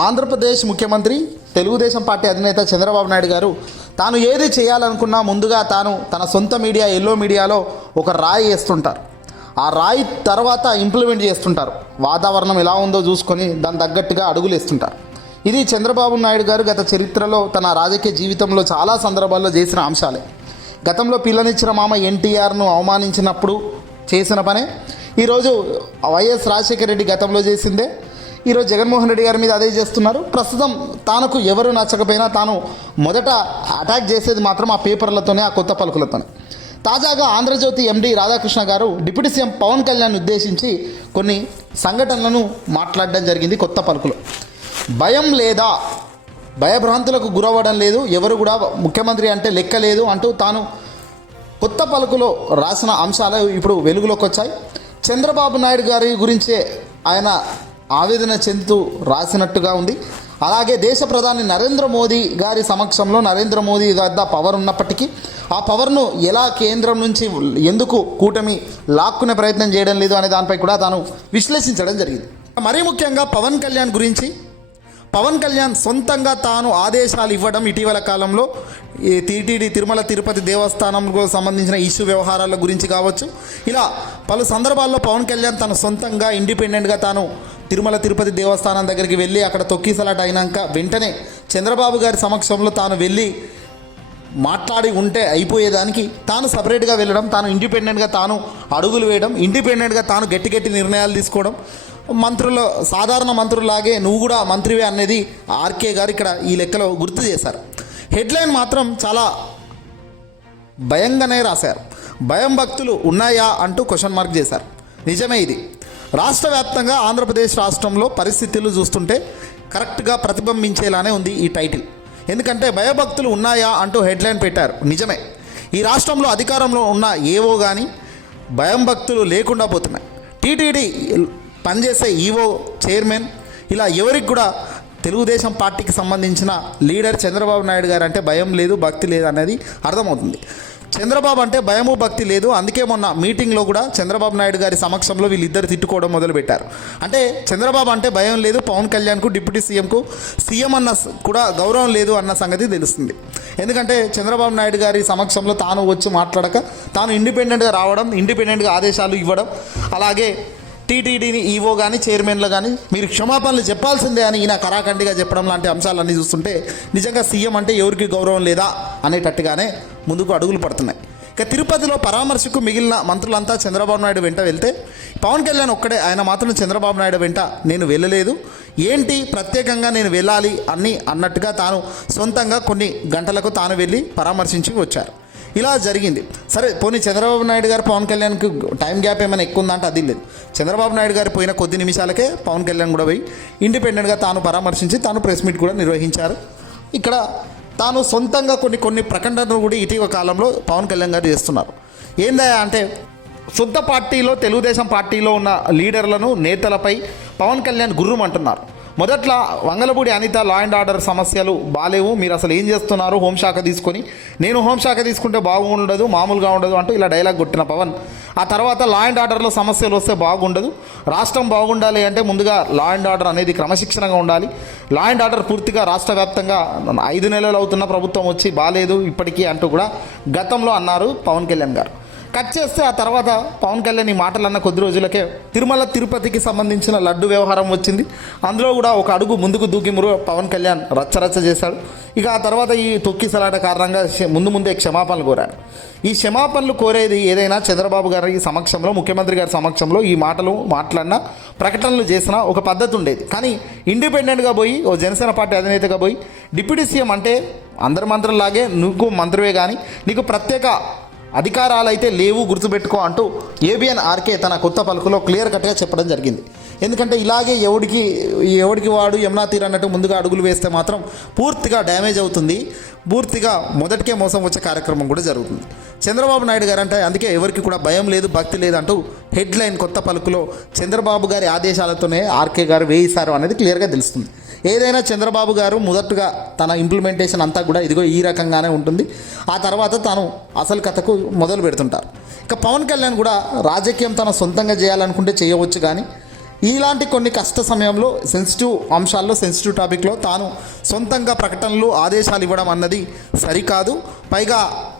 ఆంధ్రప్రదేశ్ ముఖ్యమంత్రి తెలుగుదేశం పార్టీ అధినేత చంద్రబాబు నాయుడు గారు తాను ఏది చేయాలనుకున్నా ముందుగా తాను తన సొంత మీడియా ఎల్లో మీడియాలో ఒక రాయి వేస్తుంటారు. ఆ రాయి తర్వాత ఇంప్లిమెంట్ చేస్తుంటారు. వాతావరణం ఎలా ఉందో చూసుకొని దాని తగ్గట్టుగా అడుగులు వేస్తుంటారు. ఇది చంద్రబాబు నాయుడు గారు గత చరిత్రలో తన రాజకీయ జీవితంలో చాలా సందర్భాల్లో చేసిన అంశాలే. గతంలో పిల్లనిచ్చిన మామ ఎన్టీఆర్ను అవమానించినప్పుడు చేసిన పనే. ఈరోజు వైఎస్ రాజశేఖర రెడ్డి గతంలో చేసిందే. ఈరోజు జగన్మోహన్ రెడ్డి గారి మీద అదే చేస్తున్నారు. ప్రస్తుతం తనకు ఎవరు నచ్చకపోయినా తాను మొదట అటాక్ చేసేది మాత్రం ఆ పేపర్లతోనే ఆ కొత్త పలుకులతోనే. తాజాగా ఆంధ్రజ్యోతి ఎండి రాధాకృష్ణ గారు డిప్యూటీ సీఎం పవన్ కళ్యాణ్ ఉద్దేశించి కొన్ని సంఘటనలను మాట్లాడడం జరిగింది కొత్త పలుకులు. భయం లేదా? భయభ్రాంతులకు గురవ్వడం లేదు. ఎవరు కూడా ముఖ్యమంత్రి అంటే లెక్క లేదు అంటూ తాను కొత్త పలుకులో రాసిన అంశాలు ఇప్పుడు వెలుగులోకి వచ్చాయి. చంద్రబాబు నాయుడు గారి గురించే ఆయన ఆవేదన చెందుతూ రాసినట్టుగా ఉంది. అలాగే దేశ ప్రధాని నరేంద్ర మోదీ గారి సమక్షంలో నరేంద్ర మోదీ వద్ద పవర్ ఉన్నప్పటికీ ఆ పవర్ను ఎలా కేంద్రం నుంచి ఎందుకు కూటమి లాక్కునే ప్రయత్నం చేయడం లేదు అనే దానిపై కూడా తాను విశ్లేషించడం జరిగింది. మరీ ముఖ్యంగా పవన్ కళ్యాణ్ గురించి పవన్ కళ్యాణ్ సొంతంగా తాను ఆదేశాలు ఇవ్వడం ఇటీవల కాలంలో టీటీడీ తిరుమల తిరుపతి దేవస్థానంకు సంబంధించిన ఇష్యూ వ్యవహారాల గురించి కావచ్చు. ఇలా పలు సందర్భాల్లో పవన్ కళ్యాణ్ తను సొంతంగా ఇండిపెండెంట్గా తాను తిరుమల తిరుపతి దేవస్థానం దగ్గరికి వెళ్ళి అక్కడ తొక్కిసలాట అయినాక వెంటనే చంద్రబాబు గారి సమక్షంలో తాను వెళ్ళి మాట్లాడి ఉంటే అయిపోయేదానికి తాను సపరేట్గా వెళ్ళడం తాను ఇండిపెండెంట్గా తాను అడుగులు వేయడం ఇండిపెండెంట్గా తాను గట్టి గట్టి నిర్ణయాలు తీసుకోవడం మంత్రులు సాధారణ మంత్రులాగే నువ్వు కూడా మంత్రివే అనేది ఆర్కే గారు ఇక్కడ ఈ లెక్కలో గుర్తు చేశారు. హెడ్లైన్ మాత్రం చాలా భయంగానే రాశారు. భయం భక్తులు ఉన్నాయా అంటూ క్వశ్చన్ మార్క్ చేశారు. నిజమే ఇది. రాష్ట్ర వ్యాప్తంగా ఆంధ్రప్రదేశ్ రాష్ట్రంలో పరిస్థితులు చూస్తుంటే కరెక్ట్గా ప్రతిబింబించేలానే ఉంది ఈ టైటిల్. ఎందుకంటే భయభక్తులు ఉన్నాయా అంటూ హెడ్లైన్ పెట్టారు. నిజమే. ఈ రాష్ట్రంలో అధికారంలో ఉన్న ఏవో కానీ భయం భక్తులు లేకుండా పోతున్నాయి. టీటీడీ పనిచేసే ఈవో చైర్మన్ ఇలా ఎవరికి కూడా తెలుగుదేశం పార్టీకి సంబంధించిన లీడర్ చంద్రబాబు నాయుడు గారు అంటే భయం లేదు భక్తి లేదు అనేది అర్థమవుతుంది. చంద్రబాబు అంటే భయము భక్తి లేదు. అందుకే మొన్న మీటింగ్లో కూడా చంద్రబాబు నాయుడు గారి సమక్షంలో వీళ్ళిద్దరు తిట్టుకోవడం మొదలుపెట్టారు. అంటే చంద్రబాబు అంటే భయం లేదు పవన్ కళ్యాణ్కు డిప్యూటీ సీఎంకు సీఎం అన్న కూడా గౌరవం లేదు అన్న సంగతి తెలుస్తుంది. ఎందుకంటే చంద్రబాబు నాయుడు గారి సమక్షంలో తాను వచ్చి మాట్లాడక తాను ఇండిపెండెంట్గా రావడం ఇండిపెండెంట్గా ఆదేశాలు ఇవ్వడం అలాగే టీటీడీని ఈవో కానీ చైర్మన్లు కానీ మీరు క్షమాపణలు చెప్పాల్సిందే అని ఈయన కరాఖండిగా చెప్పడం లాంటి అంశాలన్నీ చూస్తుంటే నిజంగా సీఎం అంటే ఎవరికి గౌరవం లేదా అనేటట్టుగానే ముందుకు అడుగులు పడుతున్నాయి. ఇక తిరుపతిలో పరామర్శకు మిగిలిన మంత్రులంతా చంద్రబాబు నాయుడు వెంట వెళ్తే పవన్ కళ్యాణ్ ఒక్కడే ఆయన మాత్రం చంద్రబాబు నాయుడు వెంట నేను వెళ్ళలేదు. ఏంటి ప్రత్యేకంగా నేను వెళ్ళాలి అని అన్నట్టుగా తాను సొంతంగా కొన్ని గంటలకు తాను వెళ్ళి పరామర్శించి వచ్చారు. ఇలా జరిగింది. సరే పోనీ చంద్రబాబు నాయుడు గారు పవన్ కళ్యాణ్కి టైం గ్యాప్ ఏమైనా ఎక్కువ ఉందంటే అది లేదు. చంద్రబాబు నాయుడు గారు పోయిన కొద్ది నిమిషాలకే పవన్ కళ్యాణ్ కూడా పోయి ఇండిపెండెంట్గా తాను పరామర్శించి తాను ప్రెస్ మీట్ కూడా నిర్వహించారు. ఇక్కడ తాను సొంతంగా కొన్ని కొన్ని ప్రకటనలు కూడా ఇటీవల కాలంలో పవన్ కళ్యాణ్ గారు చేస్తున్నారు. ఏందా అంటే సొంత పార్టీలో తెలుగుదేశం పార్టీలో ఉన్న లీడర్లను నేతలపై పవన్ కళ్యాణ్ గుర్రం అంటున్నారు మొదట్లో Vangalapudi Anitha law and order సమస్యలు బాలేవు. మీరు అసలు ఏం చేస్తున్నారు? హోంశాఖ తీసుకొని. నేను హోంశాఖ తీసుకుంటే బాగుండదు మామూలుగా ఉండదు అంటూ ఇలా డైలాగ్ కొట్టిన పవన్. ఆ తర్వాత లా అండ్ ఆర్డర్లో సమస్యలు వస్తే బాగుండదు. రాష్ట్రం బాగుండాలి అంటే ముందుగా లా అండ్ ఆర్డర్ అనేది క్రమశిక్షణగా ఉండాలి. లా అండ్ ఆర్డర్ పూర్తిగా రాష్ట్ర వ్యాప్తంగా ఐదు నెలలు అవుతున్న ప్రభుత్వం వచ్చి బాగాలేదు ఇప్పటికీ అంటూ కూడా గతంలో అన్నారు పవన్ కళ్యాణ్ గారు. కట్ చేస్తే ఆ తర్వాత పవన్ కళ్యాణ్ ఈ మాటలు అన్న కొద్ది రోజులకే తిరుమల తిరుపతికి సంబంధించిన లడ్డు వ్యవహారం వచ్చింది. అందులో కూడా ఒక అడుగు ముందుకు దూకి పవన్ కళ్యాణ్ రచ్చరచ్చ చేశాడు. ఇక ఆ తర్వాత ఈ తొక్కిసలాట కారణంగా ముందు ముందే క్షమాపణలు కోరాడు ఈ క్షమాపణలు కోరేది ఏదైనా చంద్రబాబు గారి సమక్షంలో ముఖ్యమంత్రి గారి సమక్షంలో ఈ మాటలు మాట్లాడినా ప్రకటనలు చేసిన ఒక పద్ధతి ఉండేది. కానీ ఇండిపెండెంట్గా పోయి ఓ జనసేన పార్టీ అధినేతగా పోయి డిప్యూటీ సీఎం అంటే అందరి మంత్రుల్లాగే నువ్వు మంత్రివే కానీ నీకు ప్రత్యేక అధికారాలు అయితే లేవు గుర్తుపెట్టుకో అంటూ ఏబిఎన్ ఆర్కే తన కొత్త పలుకులో క్లియర్ కట్గా చెప్పడం జరిగింది. ఎందుకంటే ఇలాగే ఎవడికి ఎవడికి వాడు యమునా తీర్ అన్నట్టు ముందుగా అడుగులు వేస్తే మాత్రం పూర్తిగా డ్యామేజ్ అవుతుంది. పూర్తిగా మొదటికే మోసం వచ్చే కార్యక్రమం కూడా జరుగుతుంది. చంద్రబాబు నాయుడు గారు అంటే అందుకే ఎవరికి కూడా భయం లేదు భక్తి లేదంటూ హెడ్లైన్ కొత్త పలుకులో చంద్రబాబు గారి ఆదేశాలతోనే ఆర్కే గారు వేయిస్తారు అనేది క్లియర్గా తెలుస్తుంది. ఏదైనా చంద్రబాబు గారు మొదటగా తన ఇంప్లిమెంటేషన్ అంతా కూడా ఇదిగో ఈ రకంగానే ఉంటుంది. ఆ తర్వాత తాను అసలు కథకు మొదలు పెడుతుంటారు. ఇక పవన్ కళ్యాణ్ కూడా రాజకీయం తన సొంతంగా చేయాలనుకుంటే చేయవచ్చు కానీ ఇలాంటి కొన్ని కష్ట సమయంలో సెన్సిటివ్ అంశాల్లో సెన్సిటివ్ టాపిక్లో తాను సొంతంగా ప్రకటనలు ఆదేశాలు ఇవ్వడం అన్నది సరికాదు. పైగా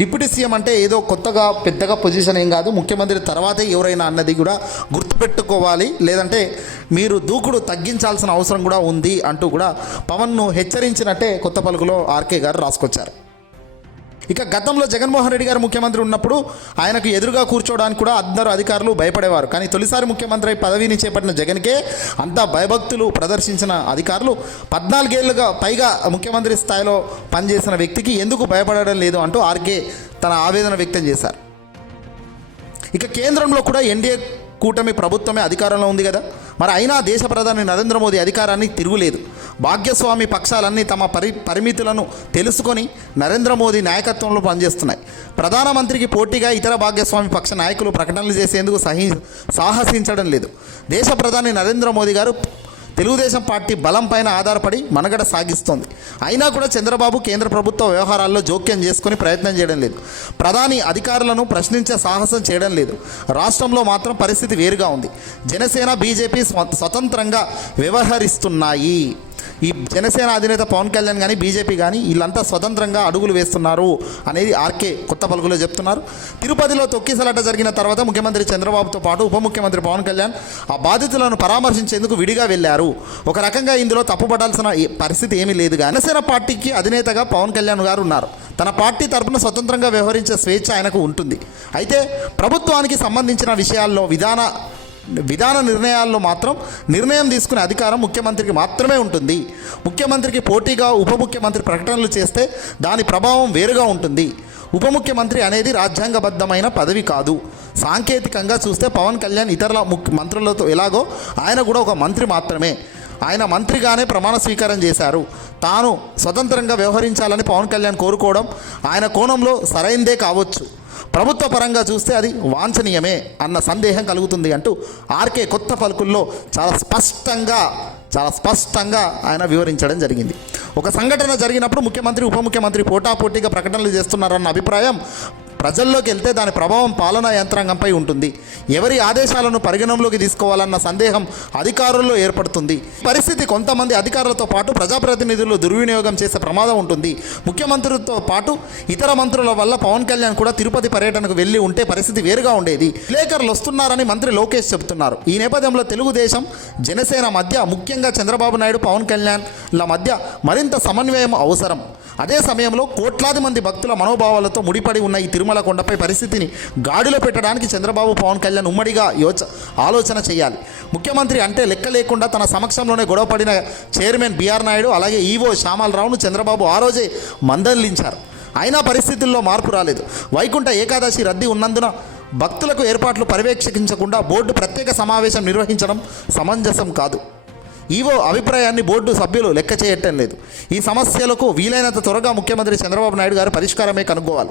డిప్యూటీ సీఎం అంటే ఏదో కొత్తగా పెద్దగా పొజిషన్ ఏం కాదు. ముఖ్యమంత్రి తర్వాతే ఎవరైనా అన్నది కూడా గుర్తుపెట్టుకోవాలి. లేదంటే మీరు దూకుడు తగ్గించాల్సిన అవసరం కూడా ఉంది అంటూ కూడా పవన్ను హెచ్చరించినట్టే కొత్త పలుకులో ఆర్కే గారు రాసుకొచ్చారు. ఇక గతంలో జగన్మోహన్ రెడ్డి గారు ముఖ్యమంత్రి ఉన్నప్పుడు ఆయనకు ఎదురుగా కూర్చోవడానికి కూడా అందరు అధికారులు భయపడేవారు. కానీ తొలిసారి ముఖ్యమంత్రి అయి పదవిని చేపట్టిన జగన్కే అంతా భయభక్తులు ప్రదర్శించిన అధికారులు పద్నాలుగేళ్ళుగా పైగా ముఖ్యమంత్రి స్థాయిలో పనిచేసిన వ్యక్తికి ఎందుకు భయపడడం లేదు అంటూ ఆర్కే తన ఆవేదన వ్యక్తం చేశారు. ఇక కేంద్రంలో కూడా ఎన్డీఏ కూటమి ప్రభుత్వమే అధికారంలో ఉంది కదా. మరి అయినా దేశ ప్రధాని నరేంద్ర మోదీ అధికారాన్ని తిరుగులేదు. భాగ్యస్వామి పక్షాలన్నీ తమ పరి పరిమితులను తెలుసుకొని నరేంద్ర మోదీ నాయకత్వంలో పనిచేస్తున్నాయి. ప్రధానమంత్రికి పోటీగా ఇతర భాగ్యస్వామి పక్ష నాయకులు ప్రకటనలు చేసేందుకు సహి సాహసించడం లేదు. దేశ ప్రధాని నరేంద్ర మోదీ గారు తెలుగుదేశం పార్టీ బలం పైన ఆధారపడి మనగడ సాగిస్తోంది. అయినా కూడా చంద్రబాబు కేంద్ర ప్రభుత్వ వ్యవహారాల్లో జోక్యం చేసుకుని ప్రయత్నం చేయడం లేదు. ప్రధాని అధికారులను ప్రశ్నించే సాహసం చేయడం లేదు. రాష్ట్రంలో మాత్రం పరిస్థితి వేరుగా ఉంది. జనసేన బీజేపీ స్వ- స్వతంత్రంగా వ్యవహరిస్తున్నాయి. ఈ జనసేన అధినేత పవన్ కళ్యాణ్ కానీ బీజేపీ కానీ వీళ్ళంతా స్వతంత్రంగా అడుగులు వేస్తున్నారు అనేది ఆర్కే కొత్త పలుకులో చెప్తున్నారు. తిరుపతిలో తొక్కిసలాట జరిగిన తర్వాత ముఖ్యమంత్రి చంద్రబాబుతో పాటు ఉప ముఖ్యమంత్రి పవన్ కళ్యాణ్ ఆ బాధితులను పరామర్శించేందుకు విడిగా వెళ్ళారు. ఒక రకంగా ఇందులో తప్పుపడాల్సిన పరిస్థితి ఏమీ లేదు. జనసేన పార్టీకి అధినేతగా పవన్ కళ్యాణ్ గారు ఉన్నారు. తన పార్టీ తరపున స్వతంత్రంగా వ్యవహరించే స్వేచ్ఛ ఆయనకు ఉంటుంది. అయితే ప్రభుత్వానికి సంబంధించిన విషయాల్లో విధాన విధాన నిర్ణయాల్లో మాత్రం నిర్ణయం తీసుకునే అధికారం ముఖ్యమంత్రికి మాత్రమే ఉంటుంది. ముఖ్యమంత్రికి పోటీగా ఉప ముఖ్యమంత్రి ప్రకటనలు చేస్తే దాని ప్రభావం వేరుగా ఉంటుంది. ఉప ముఖ్యమంత్రి అనేది రాజ్యాంగబద్ధమైన పదవి కాదు. సాంకేతికంగా చూస్తే పవన్ కళ్యాణ్ ఇతరుల ముఖ్య మంత్రులతో ఎలాగో ఆయన కూడా ఒక మంత్రి మాత్రమే. ఆయన మంత్రిగానే ప్రమాణ స్వీకారం చేశారు. తాను స్వతంత్రంగా వ్యవహరించాలని పవన్ కళ్యాణ్ కోరుకోవడం ఆయన కోణంలో సరైందే కావచ్చు. ప్రభుత్వ పరంగా చూస్తే అది వాంఛనీయమే అన్న సందేహం కలుగుతుంది అంటూ ఆర్కే కొత్త పలుకుల్లో చాలా స్పష్టంగా చాలా స్పష్టంగా ఆయన వివరించడం జరిగింది. ఒక సంఘటన జరిగినప్పుడు ముఖ్యమంత్రి ఉప ముఖ్యమంత్రి పోటాపోటీగా ప్రకటనలు చేస్తున్నారన్న అభిప్రాయం ప్రజల్లోకి వెళ్తే దాని ప్రభావం పాలనా యంత్రాంగంపై ఉంటుంది. ఎవరి ఆదేశాలను పరిగణనలోకి తీసుకోవాలన్న సందేహం అధికారుల్లో ఏర్పడుతుంది. పరిస్థితి కొంతమంది అధికారులతో పాటు ప్రజాప్రతినిధులు దుర్వినియోగం చేసే ప్రమాదం ఉంటుంది. ముఖ్యమంత్రితో పాటు ఇతర మంత్రుల వల్ల పవన్ కళ్యాణ్ కూడా తిరుపతి పర్యటనకు వెళ్ళి ఉంటే పరిస్థితి వేరుగా ఉండేది. విలేకరులు వస్తున్నారని మంత్రి లోకేష్ చెబుతున్నారు. ఈ నేపథ్యంలో తెలుగుదేశం జనసేన మధ్య ముఖ్యంగా చంద్రబాబు నాయుడు పవన్ కళ్యాణ్ల మధ్య మరింత సమన్వయం అవసరం. అదే సమయంలో కోట్లాది మంది భక్తుల మనోభావాలతో ముడిపడి ఉన్న ఈ తిరుమల కొండపై పరిస్థితిని గాడిలో పెట్టడానికి చంద్రబాబు పవన్ కళ్యాణ్ ఉమ్మడిగా యోచ ఆలోచన చేయాలి. ముఖ్యమంత్రి అంటే లెక్క లేకుండా తన సమక్షంలోనే గొడవపడిన చైర్మన్ బీఆర్ నాయుడు అలాగే ఈవో శ్యామలరావును చంద్రబాబు ఆ రోజే మందలించారు. అయినా పరిస్థితుల్లో మార్పు రాలేదు. వైకుంఠ ఏకాదశి రద్దీ ఉన్నందున భక్తులకు ఏర్పాట్లు పర్యవేక్షించకుండా బోర్డు ప్రత్యేక సమావేశం నిర్వహించడం సమంజసం కాదు. ఈవో అభిప్రాయాన్ని బోర్డు సభ్యులు లెక్క చేయటం లేదు. ఈ సమస్యలకు వీలైనంత త్వరగా ముఖ్యమంత్రి చంద్రబాబు నాయుడు గారు పరిష్కారమే కనుక్కోవాలి.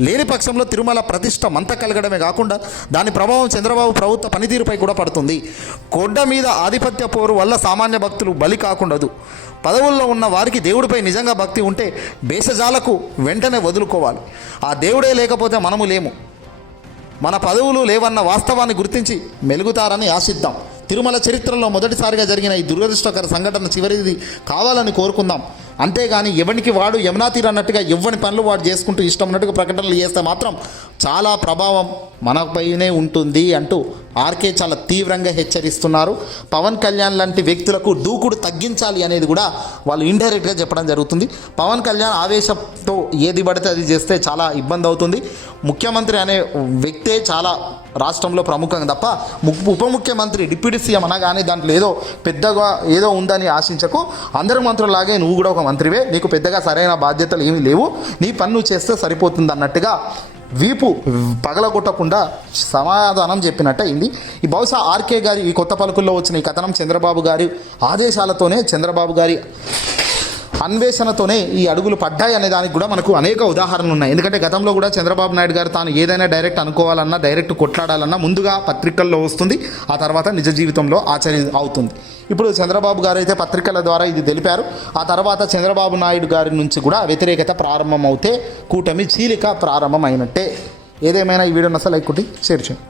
లేని పక్షంలో తిరుమల ప్రతిష్ట మంత కలగడమే కాకుండా దాని ప్రభావం చంద్రబాబు ప్రభుత్వ పనితీరుపై కూడా పడుతుంది. కొండ మీద ఆధిపత్య పోరు వల్ల సామాన్య భక్తులు బలి కాకుండదు. పదవుల్లో ఉన్న వారికి దేవుడిపై నిజంగా భక్తి ఉంటే భేషజాలకు వెంటనే వదులుకోవాలి. ఆ దేవుడే లేకపోతే మనము లేము. మన పదవులు లేవన్న వాస్తవాన్ని గుర్తించి మెలుగుతారని ఆశిద్దాం. తిరుమల చరిత్రలో మొదటిసారిగా జరిగిన ఈ దురదృష్టకర సంఘటన చివరిది కావాలని కోరుకుందాం. అంతేగాని ఎవనికి వాడు యమునా తీరు అన్నట్టుగా ఎవ్వని పనులు వాడు చేసుకుంటూ ఇష్టం ఉన్నట్టుగా ప్రకటనలు చేస్తే మాత్రం చాలా ప్రభావం మనపైనే ఉంటుంది అంటూ ఆర్కే చాలా తీవ్రంగా హెచ్చరిస్తున్నారు. పవన్ కళ్యాణ్ లాంటి వ్యక్తులకు దూకుడు తగ్గించాలి అనేది కూడా వాళ్ళు ఇండైరెక్ట్గా చెప్పడం జరుగుతుంది. పవన్ కళ్యాణ్ ఆవేశంతో ఏది పడితే అది చేస్తే చాలా ఇబ్బంది అవుతుంది. ముఖ్యమంత్రి అనే వ్యక్తే చాలా రాష్ట్రంలో ప్రముఖం తప్ప ము- ఉప ముఖ్యమంత్రి డిప్యూటీ సీఎం అనగానే దాంట్లో ఏదో పెద్దగా ఏదో ఉందని ఆశించకు. అందరి మంత్రులాగే నువ్వు కూడా ఒక మంత్రివే. నీకు పెద్దగా సరైన బాధ్యతలు ఏమీ లేవు. నీ పని నువ్వు చేస్తే సరిపోతుంది అన్నట్టుగా వీపు పగలగొట్టకుండా సమాధానం చెప్పినట్టు అయింది ఈ బహుశా ఆర్కే గారి ఈ కొత్త పలుకుల్లో వచ్చిన ఈ కథనం చంద్రబాబు గారి ఆదేశాలతోనే చంద్రబాబు గారి అన్వేషణతోనే ఈ అడుగులు పడ్డాయి అనే దానికి కూడా మనకు అనేక ఉదాహరణలు ఉన్నాయి. ఎందుకంటే గతంలో కూడా చంద్రబాబు నాయుడు గారు తాను ఏదైనా డైరెక్ట్ అనుకోవాలన్నా డైరెక్ట్ కొట్లాడాలన్నా ముందుగా పత్రికల్లో వస్తుంది. ఆ తర్వాత నిజ జీవితంలో ఆచరణ అవుతుంది. ఇప్పుడు చంద్రబాబు గారు అయితే పత్రికల ద్వారా ఇది తెలిపారు. ఆ తర్వాత చంద్రబాబు నాయుడు గారి నుంచి కూడా వ్యతిరేకత ప్రారంభమవుతే కూటమి చీలిక ప్రారంభమైనట్టే. ఏదేమైనా ఈ వీడియోని అసలు లైక్ కొట్టి షేర్ చేయండి.